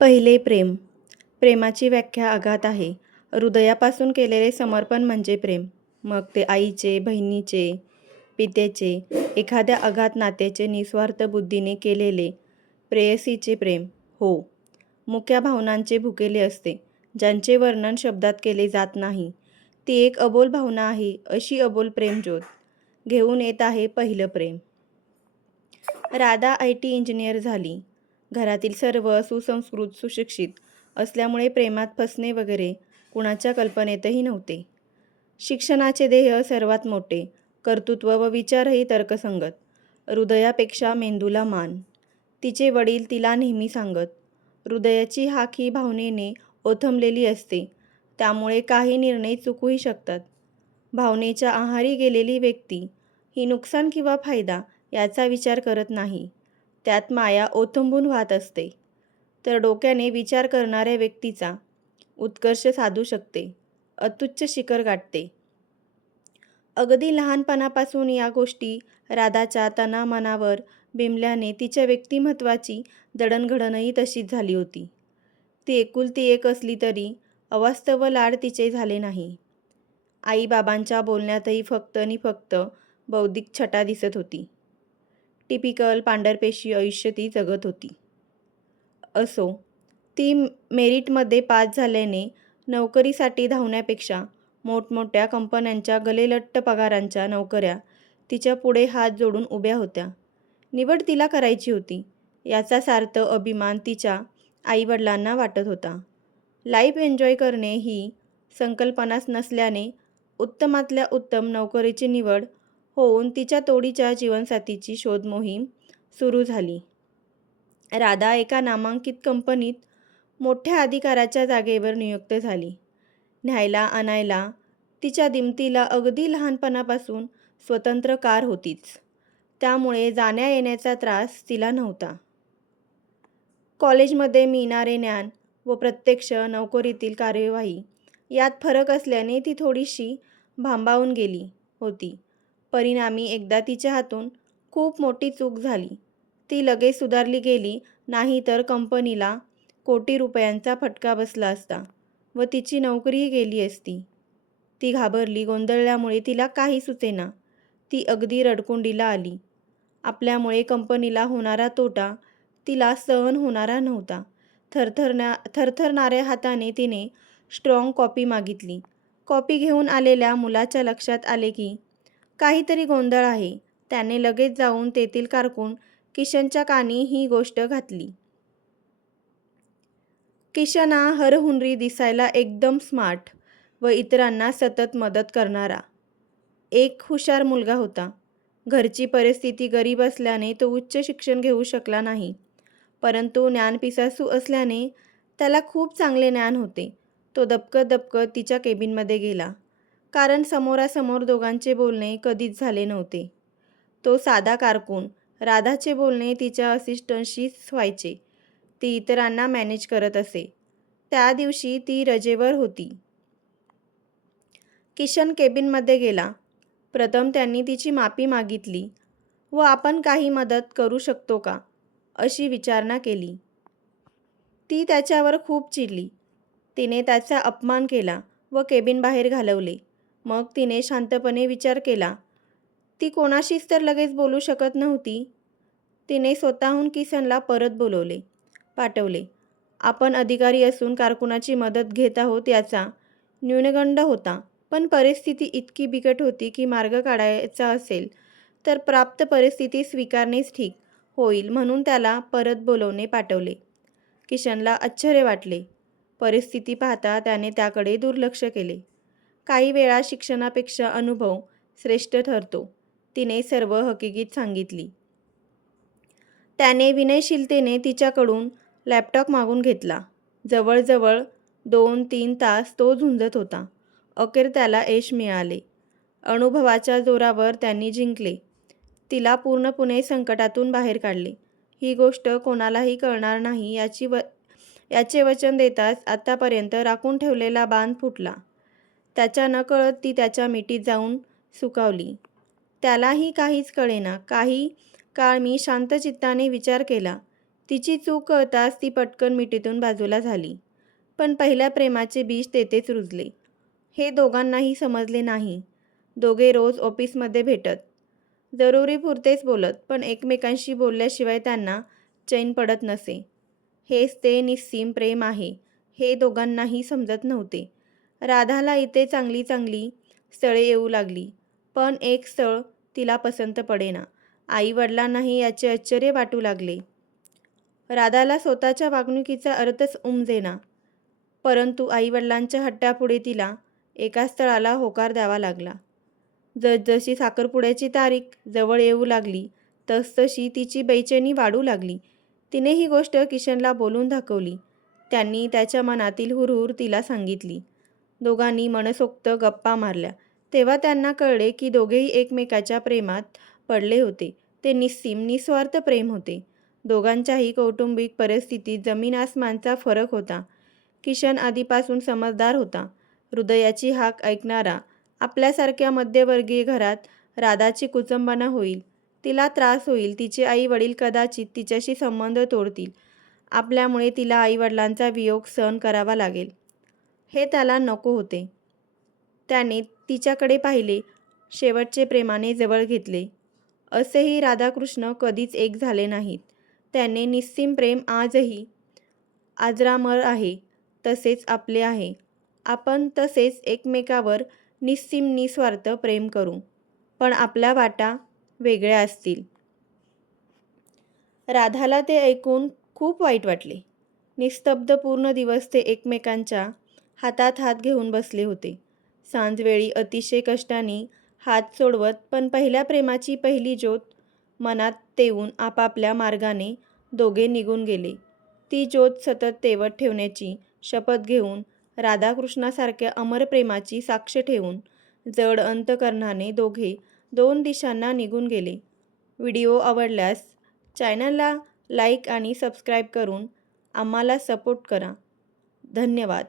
पहिले प्रेम. प्रेमाची व्याख्या अगाध आहे. हृदयापासून केलेले समर्पण म्हणजे प्रेम. मग ते आईचे, बहिणीचे, पित्याचे, एखाद्या अगाध नात्याचे निस्वार्थ बुद्धीने केलेले प्रेयसीचे प्रेम. हो, मुक्या भावनांचे भुकेले असते, ज्यांचे वर्णन शब्दात केले जात नाही. ती एक अबोल भावना आहे, अशी अबोल प्रेमज्योत घेऊन येत आहे पहिलं प्रेम. राधा IT इंजिनियर झाली. घरातील सर्व सुसंस्कृत, सुशिक्षित असल्यामुळे प्रेमात फसणे वगैरे कुणाच्या कल्पनेतही नव्हते. शिक्षणाचे ध्येय सर्वात मोठे, कर्तृत्व व विचारही तर्कसंगत, हृदयापेक्षा मेंदूला मान. तिचे वडील तिला नेहमी सांगत. हृदयाची हाक ही भावनेने ओथंबलेली असते, त्यामुळे काही निर्णय चुकूही शकतात. भावनेच्या आहारी गेलेली व्यक्ती ही नुकसान किंवा फायदा याचा विचार करत नाही. त्यात माया ओथंबून वाहत असते. तर डोक्याने विचार करणाऱ्या व्यक्तीचा उत्कर्ष साधू शकते, अत्युच्च शिखर गाठते. अगदी लहानपणापासून या गोष्टी राधाच्या तनामनावर बिंबल्याने तिच्या व्यक्तिमत्वाची जडणघडणही तशीच झाली होती. ती एकुलती एक असली तरी अवास्तव लाड तिचे झाले नाही. आईबाबांच्या बोलण्यातही फक्त आणि फक्त बौद्धिक छटा दिसत होती. टिपिकल पांढरपेशी आयुष्य ती जगत होती. असो, ती मेरिटमध्ये पास झाल्याने नोकरीसाठी धावण्यापेक्षा मोठमोठ्या कंपन्यांच्या गलेलट्ट पगारांच्या नोकऱ्या तिच्या पुढे हात जोडून उभ्या होत्या. निवड तिला करायची होती, याचा सार्थ अभिमान तिच्या आईवडिलांना वाटत होता. लाईफ एन्जॉय करणे ही संकल्पनाच नसल्याने उत्तमातल्या उत्तम नोकरीची निवड होऊन तिच्या तोडीच्या जीवनसाथीची शोध मोहीम सुरू झाली. राधा एका नामांकित कंपनीत मोठ्या अधिकाराच्या जागेवर नियुक्त झाली. न्यायला आणायला तिच्या दिमतीला अगदी लहानपणापासून स्वतंत्र कार होतीच, त्यामुळे जाण्या येण्याचा त्रास तिला नव्हता. कॉलेजमध्ये मिळणारे ज्ञान व प्रत्यक्ष नोकरीतील कार्यवाही यात फरक असल्याने ती थोडीशी भांबावून गेली होती. परिणामी एकदा तिच्या हातून खूप मोठी चूक झाली. ती लगेच सुधारली गेली नाही तर कंपनीला कोटी रुपयांचा फटका बसला असता व तिची नोकरीही गेली असती. ती घाबरली, गोंधळल्यामुळे तिला काही सुचेना. ती अगदी रडकुंडीला आली. आपल्यामुळे कंपनीला होणारा तोटा तिला सहन होणारा नव्हता. थरथरणाऱ्या हाताने तिने स्ट्रॉंग कॉफी मागितली. कॉफी घेऊन आलेल्या मुलाच्या लक्षात आले की काहीतरी गोंधळ आहे. त्याने लगेच जाऊन तेथील कारकून किशनच्या कानी ही गोष्ट घातली. किशन हा हरहुन्नरी, दिसायला एकदम स्मार्ट व इतरांना सतत मदत करणारा एक हुशार मुलगा होता. घरची परिस्थिती गरीब असल्याने तो उच्च शिक्षण घेऊ शकला नाही, परंतु ज्ञानपिपासू असल्याने त्याला खूप चांगले ज्ञान होते. तो दबकत तिच्या केबिनमध्ये गेला, कारण समोरासमोर दोघांचे बोलणे कधीच झाले नव्हते. तो साधा कारकून. राधाचे बोलणे तिच्या असिस्टंटशीच व्हायचे. ती इतरांना मॅनेज करत असे. त्या दिवशी ती रजेवर होती. किशन केबिनमध्ये गेला. प्रथम त्यांनी तिची माफी मागितली व आपण काही मदत करू शकतो का, अशी विचारणा केली. ती त्याच्यावर खूप चिडली. तिने त्याचा अपमान केला व केबिन बाहेर घालवले. मग तिने शांतपणे विचार केला. ती कोणाशीच तर लगेच बोलू शकत नव्हती. तिने स्वतःहून किशनला परत पाठवले. आपण अधिकारी असून कारकुनाची मदत घेत आहोत याचा न्यूनगंड होता, पण परिस्थिती इतकी बिकट होती की मार्ग काढायचा असेल तर प्राप्त परिस्थिती स्वीकारणेच ठीक होईल, म्हणून त्याला परत पाठवले. किशनला आश्चर्य वाटले. परिस्थिती पाहता त्याने त्याकडे दुर्लक्ष केले. काही वेळा शिक्षणापेक्षा अनुभव श्रेष्ठ ठरतो. तिने सर्व हकीकत सांगितली. त्याने विनयशीलतेने तिच्याकडून लॅपटॉप मागून घेतला. जवळजवळ 2-3 तास तो झुंजत होता. अखेर त्याला यश मिळाले. अनुभवाच्या जोरावर त्यांनी जिंकले. तिला पूर्णपणे संकटातून बाहेर काढले. ही गोष्ट कोणालाही कळणार नाही याचे वचन देताच आतापर्यंत राखून ठेवलेला बांध फुटला. त्याच्या नकळत ती त्याच्या मिठीत जाऊन सुकावली. त्यालाही काहीच कळेना. काही काळ मी शांत चित्ताने विचार केला तिची चूक कळताच ती पटकन मिठीतून बाजूला झाली. पण पहिल्या प्रेमाचे बीज तेथेच रुजले. हे दोघांनाही समजले नाही. दोघे रोज ऑफिसमध्ये भेटत. जरुरीपुरतेच बोलत, पण एकमेकांशी बोलल्याशिवाय त्यांना चैन पडत नसे. हेच ते निस्सीम प्रेम आहे, हे दोघांनाही समजत नव्हते. राधाला इथे चांगली चांगली स्थळे येऊ लागली, पण एक स्थळ तिला पसंत पडेना. आई-वडिलांनाही याचे आश्चर्य वाटू लागले. राधाला स्वतःच्या वागणुकीचा अर्थच उमजेना. परंतु आई-वडिलांच्या हट्टापुढे तिला एका स्थळाला होकार द्यावा लागला. जसजशी साखरपुड्याची तारीख जवळ येऊ लागली, तसतशी तिची बेचैनी वाढू लागली. तिने ही गोष्ट किशनला बोलून दाखवली. त्यांनी त्याच्या मनातील हुरहुर तिला सांगितली. दोघांनी मनसोक्त गप्पा मारल्या. तेव्हा त्यांना कळले की दोघेही एकमेकाच्या प्रेमात पडले होते. ते निस्सीम, निस्वार्थ प्रेम होते. दोघांच्याही कौटुंबिक परिस्थितीत जमीन-आसमानचा फरक होता. किशन आधीपासून समजदार होता. हृदयाची हाक ऐकणारा. आपल्यासारख्या मध्यमवर्गीय घरात राधाची कुचंबना होईल. तिला त्रास होईल. तिचे आई-वडील कदाचित तिच्याशी संबंध तोडतील. आपल्यामुळे तिला आई-वडिलांचा वियोग सहन करावा लागेल. हे त्याला नको होते. त्याने तिच्याकडे पाहिले. शेवटचे प्रेमाने जवळ घेतले. असेही राधाकृष्ण कधीच एक झाले नाहीत. त्याने निस्सीम प्रेम आजही अजरामर आहे. तसेच आपले आहे. आपण तसेच एकमेकावर निस्सीम निस्वार्थ प्रेम करू. पण आपल्या वाटा वेगळ्या असतील. राधाला ते ऐकून खूप वाईट वाटले. निस्तब्ध पूर्ण दिवस ते एकमेकांच्या हातात हात घेऊन बसले होते. सांजवेळी अतिशय कष्टाने हात सोडवत, पण पहिल्या प्रेमाची पहिली ज्योत मनात तेवून आपापल्या मार्गाने दोघे निघून गेले. ती ज्योत सतत तेवत ठेवण्याची शपथ घेऊन, राधाकृष्णासारख्या अमर प्रेमाची साक्ष ठेवून, जड अंतकरणाने दोघे दोन दिशांना निघून गेले. व्हिडिओ आवडल्यास चॅनलला लाईक आणि सबस्क्राईब करून आम्हाला सपोर्ट करा. धन्यवाद.